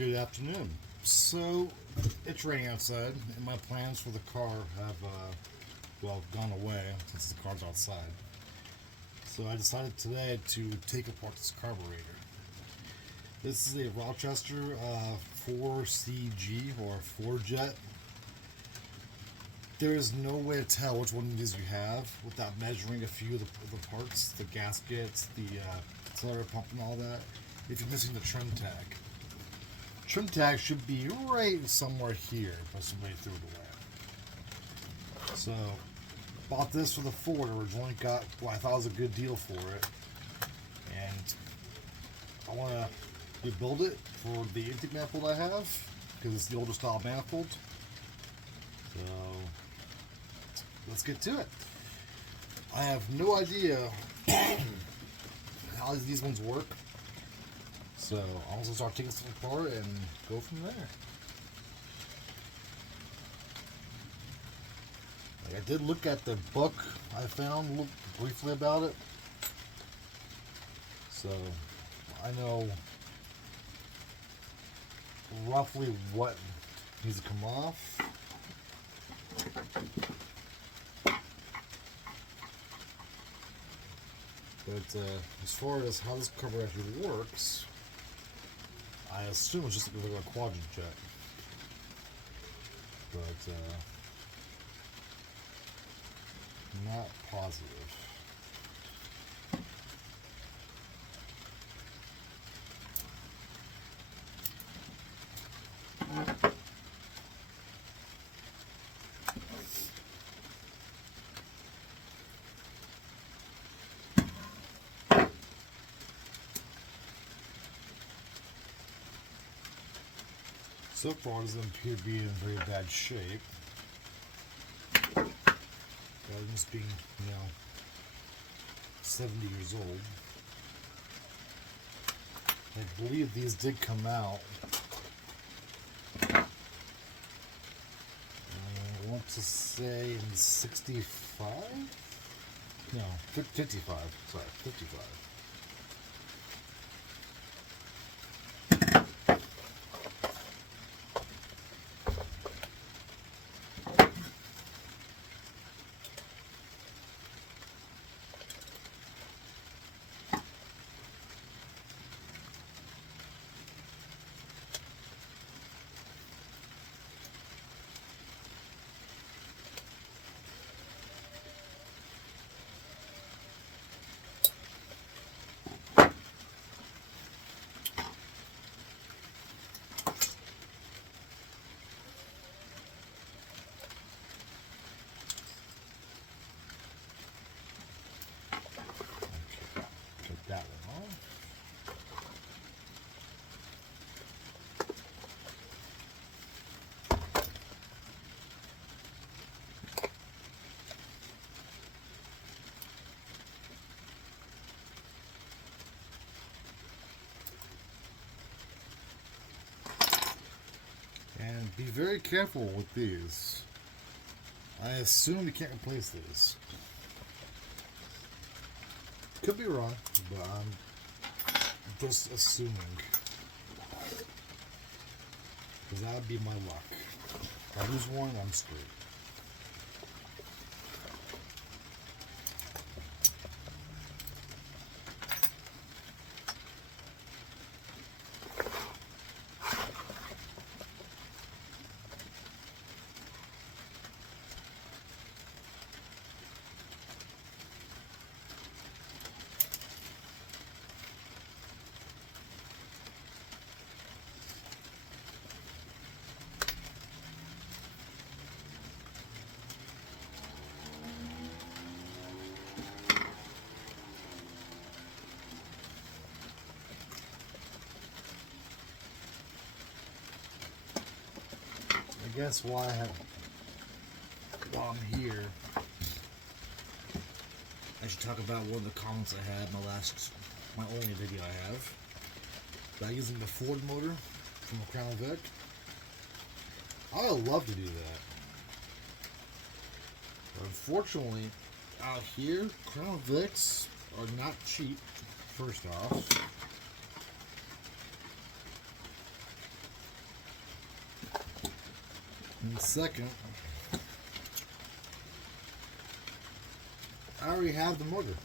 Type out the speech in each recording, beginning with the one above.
Good afternoon. So, it's raining outside, and my plans for the car have, gone away since the car's outside. So I decided today to take apart this carburetor. This is a Rochester 4CG or 4Jet. There is no way to tell which one of these you have without measuring a few of the parts, the gaskets, the accelerator pump and all that, if you're missing the trim tag. Trim tag should be right somewhere here, but somebody threw it away. So, bought this for the Ford. Originally got what I thought was a good deal for it, and I want to rebuild it for the intake manifold I have because it's the older style manifold. So, let's get to it. I have no idea how these ones work. So I'll also start taking stuff apart and go from there. I did look at the book I found, look briefly about it. So I know roughly what needs to come off. But as far as how this carburetor actually works, I assume it's just like a quadrant jet, but not positive. So far, it doesn't appear to be in very bad shape. This being, 70 years old. I believe these did come out. I want to say in 65? No, 55. Sorry, 55. That one off. And be very careful with these. I assume you can't replace these. Could be wrong, but I'm just assuming. Because that would be my luck. If I lose one, I'm screwed. I guess while I'm here, I should talk about one of the comments I had my only video I have about using the Ford motor from a Crown Vic. I would love to do that. But unfortunately, out here, Crown Vics are not cheap, first off. And second, I already have the motor.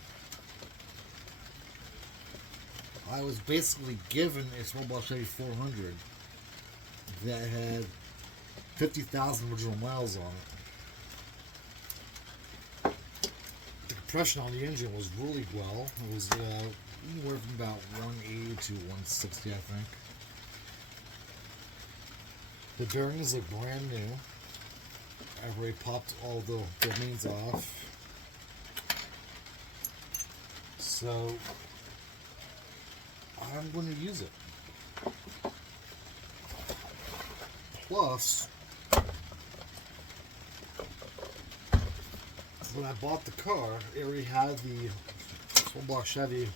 I was basically given a small block Chevy 400 that had 50,000 original miles on it. The compression on the engine was really well. It was anywhere from about 180 to 160, I think. The bearings look brand new. I've already popped all the mains off. So I'm going to use it. Plus, when I bought the car, it already had the small block Chevy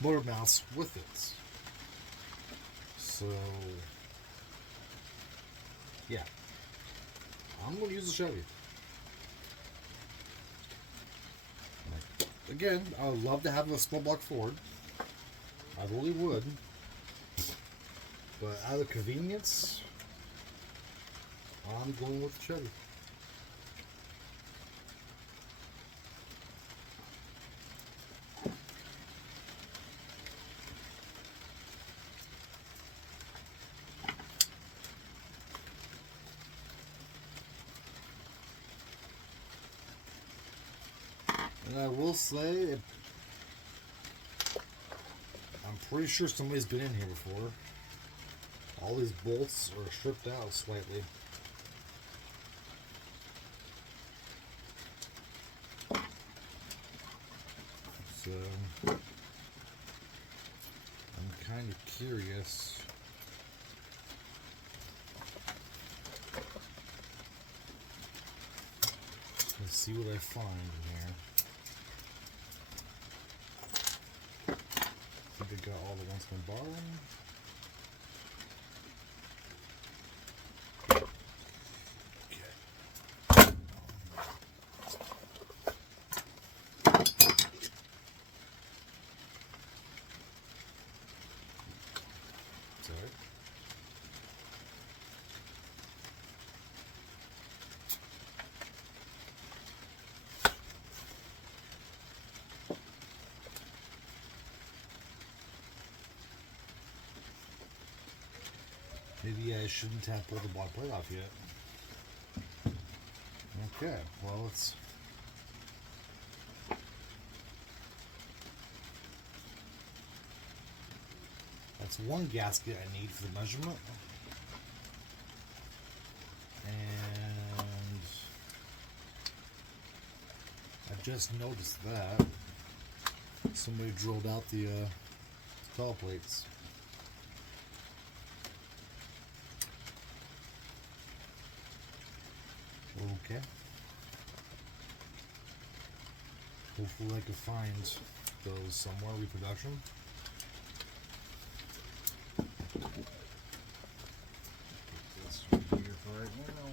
motor mounts with it. So, yeah. I'm going to use the Chevy. Again, I would love to have a small block Ford. I really would. But out of convenience, I'm going with the Chevy. And I will say, I'm pretty sure somebody's been in here before. All these bolts are stripped out slightly. So, I'm kind of curious. Let's see what I find in here. I think I got all the ones from the bottom. Maybe I shouldn't have pulled the block plate off yet. Okay, well, let's... That's one gasket I need for the measurement. And I just noticed that somebody drilled out the tall plates. Okay. Hopefully I can find those somewhere, reproduction. Put this right here for right now.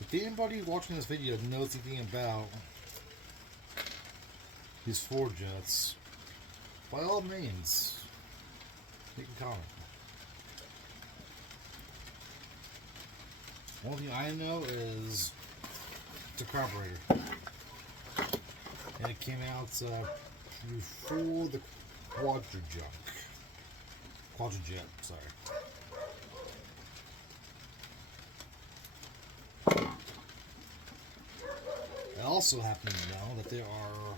If anybody watching this video knows anything about these Ford jets, by all means, you can comment. One thing I know is the carburetor, and it came out before the quadrijet, sorry. I also happen to know that there are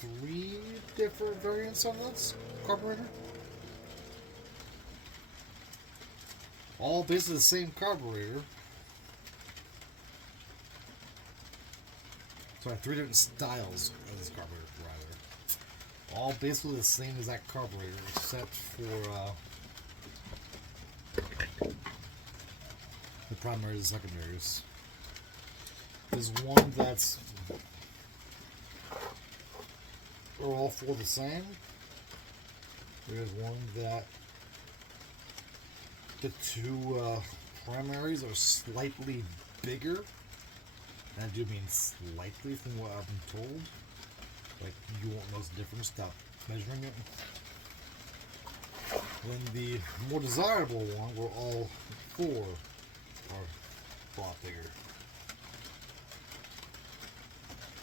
3 different variants on this carburetor. All basically the same carburetor. Sorry, 3 different styles of this carburetor, rather. All basically the same exact carburetor, except for the primaries and secondaries. There's one that's are all four the same. There's one that the two primaries are slightly bigger. And I do mean slightly from what I've been told. Like, you won't notice the difference without measuring it. Then the more desirable one, where all four are a lot bigger.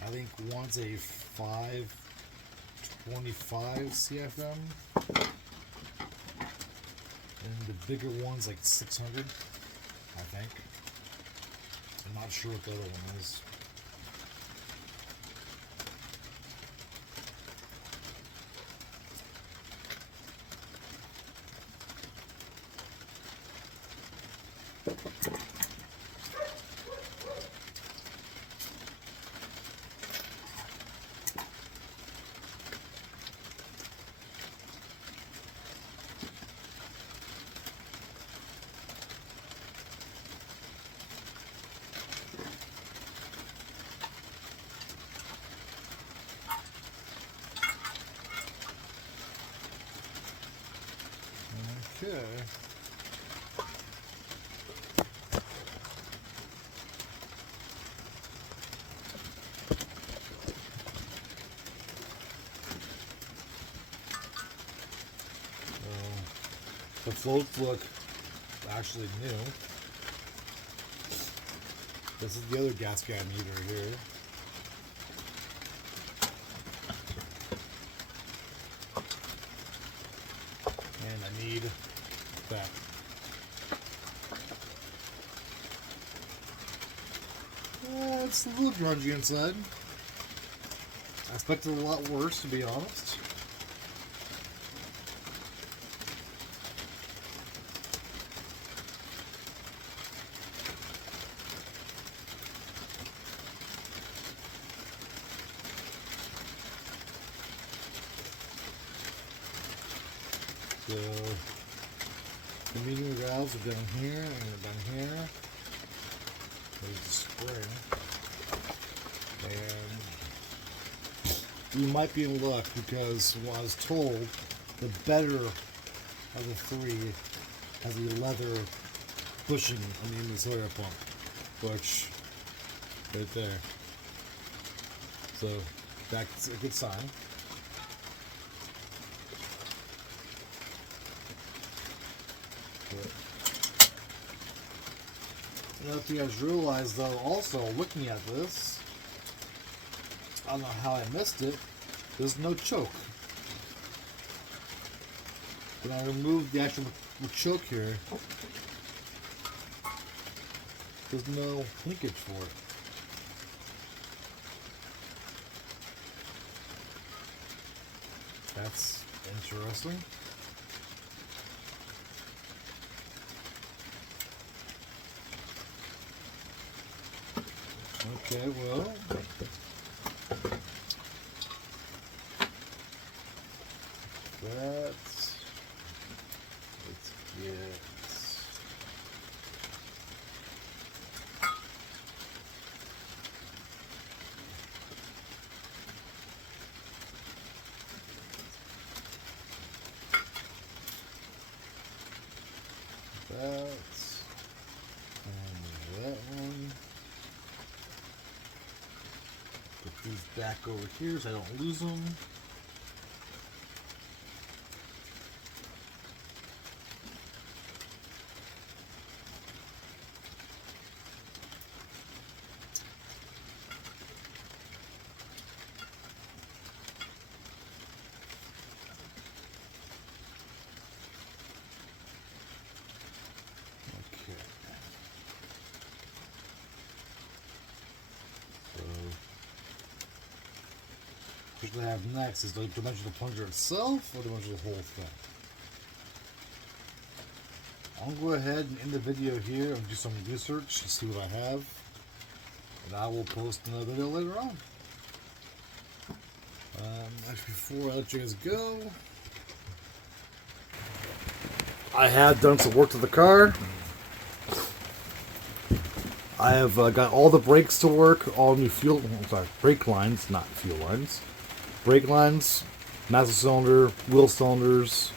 I think one's a 525 CFM, and the bigger one's like 600, I think. I'm not sure what the other one is. Okay. The floats look actually new. This is the other gasket I need right here. And I need that. It's a little grungy inside. I expected a lot worse, to be honest. So, the medium valves are down here and down here. There's the spring. And you might be in luck because what I was told, the better of the three has a leather bushing on the end of the solar pump, which, right there. So, that's a good sign. Another thing I just realized, though, also looking at this, I don't know how I missed it, there's no choke. When I remove the actual choke here, there's no linkage for it. That's interesting. Okay, well, let's get that and that one. Put these back over here so I don't lose them. What I have next is the dimensional plunger itself or the dimensional whole thing. I'll go ahead and end the video here and do some research to see what I have, and I will post another video later on. Actually, before I let you guys go, I have done some work to the car. I have got all the brakes to work, all new brake lines, not fuel lines. Brake lines, master cylinder, wheel cylinders,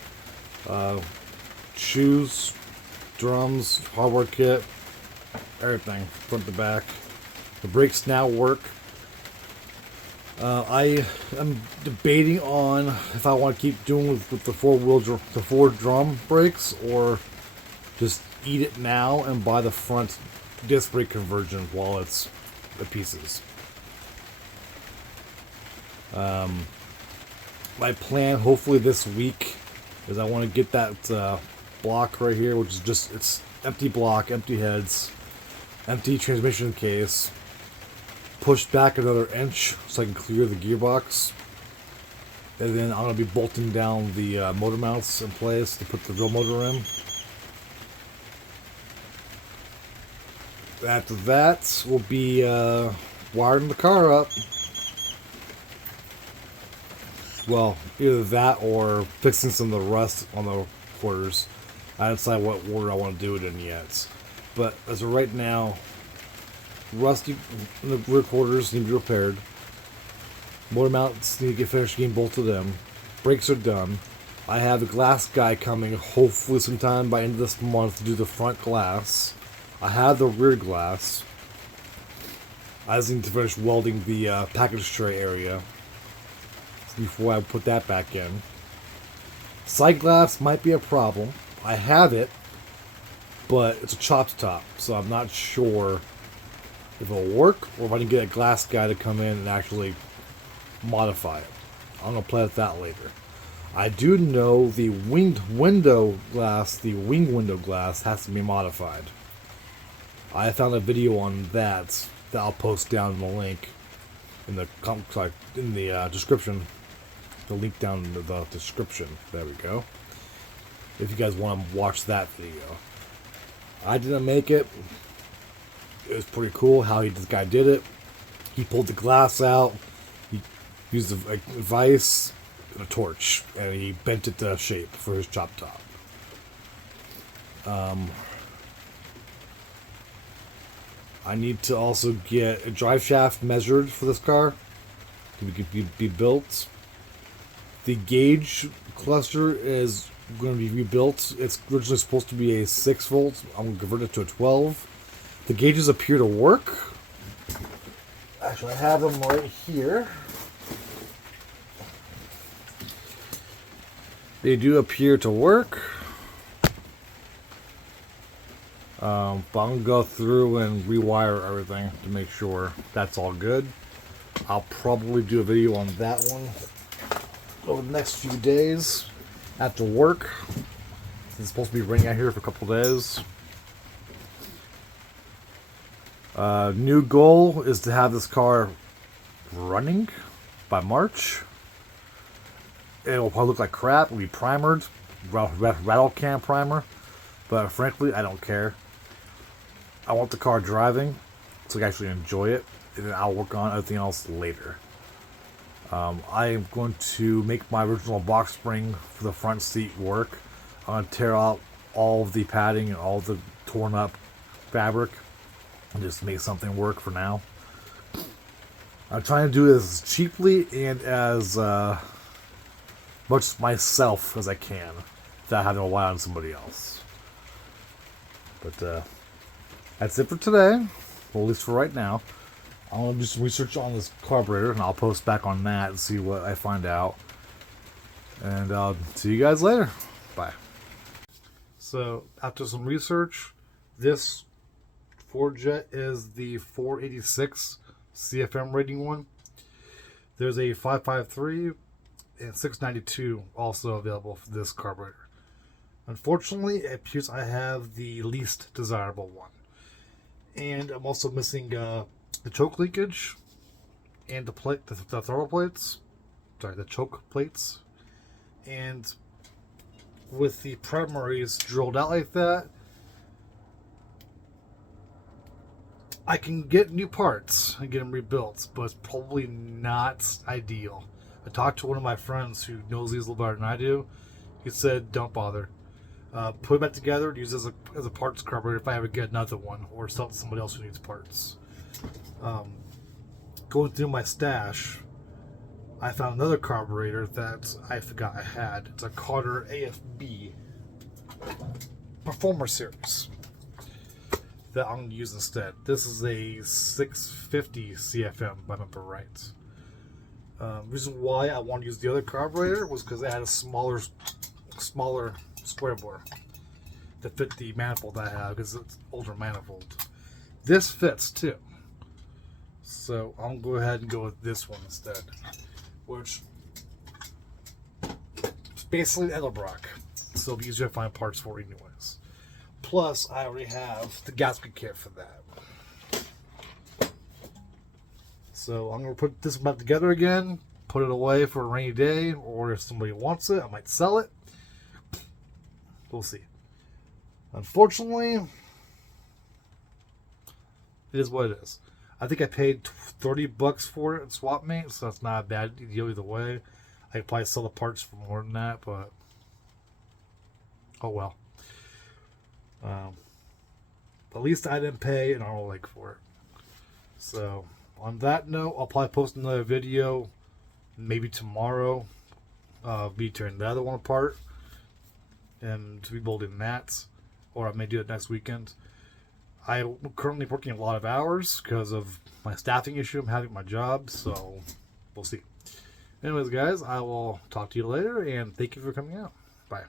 shoes, drums, hardware kit, everything, front to back. The brakes now work. I am debating on if I want to keep doing with the four drum brakes, or just eat it now and buy the front disc brake conversion while it's the pieces. My plan, hopefully this week, is I want to get that block right here, which is just, it's empty block, empty heads, empty transmission case, pushed back another inch so I can clear the gearbox, and then I'm going to be bolting down the motor mounts in place to put the real motor in. After that, we'll be wiring the car up. Well, either that or fixing some of the rust on the quarters. I haven't decided what order I want to do it in yet. But as of right now, rusty in the rear quarters need to be repaired. Motor mounts need to get finished getting bolted in. Brakes are done. I have the glass guy coming hopefully sometime by end of this month to do the front glass. I have the rear glass. I just need to finish welding the package tray area before I put that back in. Side glass might be a problem. I have it, but it's a chopped top, so I'm not sure if it'll work or if I can get a glass guy to come in and actually modify it. I'm going to play with that later. I do know the wing window glass has to be modified. I found a video on that I'll post down in the link in the description. The link down in the description. There we go. If you guys want to watch that video. I didn't make it. It was pretty cool how this guy did it. He pulled the glass out. He used a vise and a torch, and he bent it to shape for his chop top. I need to also get a drive shaft measured for this car to be built. The gauge cluster is going to be rebuilt. It's originally supposed to be a 6 volt. I'm going to convert it to a 12. The gauges appear to work. Actually, I have them right here. They do appear to work. But I'm going to go through and rewire everything to make sure that's all good. I'll probably do a video on that one over the next few days after work. It's supposed to be raining out here for a couple days. New goal is to have this car running by March. It'll probably look like crap. It'll be primered, rattle can primer, but frankly, I don't care. I want the car driving so I can actually enjoy it, and then I'll work on everything else later. I am going to make my original box spring for the front seat work. I'm going to tear out all of the padding and all the torn up fabric and just make something work for now. I'm trying to do it as cheaply and as much myself as I can without having to rely on somebody else. But that's it for today, well, at least for right now. I'm going to do some research on this carburetor, and I'll post back on that and see what I find out. And I'll see you guys later. Bye. So, after some research, this Ford Jet is the 486 CFM rating one. There's a 553 and 692 also available for this carburetor. Unfortunately, it appears I have the least desirable one. And I'm also missing the choke linkage and the throttle plates. Sorry, the choke plates. And with the primaries drilled out like that, I can get new parts and get them rebuilt, but it's probably not ideal. I talked to one of my friends who knows these a little better than I do. He said, don't bother. Put it back together and use it as a parts carburetor if I ever get another one, or sell it to somebody else who needs parts. Going through my stash, I found another carburetor that I forgot I had. It's a Carter AFB Performer Series that I'm going to use instead. This is a 650 CFM, if I remember right. Reason why I wanted to use the other carburetor was because it had a smaller square bore that fit the manifold I have, because it's older manifold. This fits too, so I'm going to go ahead and go with this one instead, which is basically Edelbrock, so it'll be easier to find parts for anyways. Plus, I already have the gasket kit for that. So I'm going to put this back together again, put it away for a rainy day, or if somebody wants it, I might sell it. We'll see. Unfortunately, it is what it is. I think I paid $30 for it at Swapmeet, so that's not a bad deal either way. I could probably sell the parts for more than that, but oh well. At least I didn't pay an arm and a leg for it. So on that note, I'll probably post another video maybe tomorrow. Be tearing the other one apart and rebuilding that, or I may do it next weekend. I'm currently working a lot of hours because of my staffing issue I'm having at my job, so we'll see. Anyways, guys, I will talk to you later, and thank you for coming out. Bye.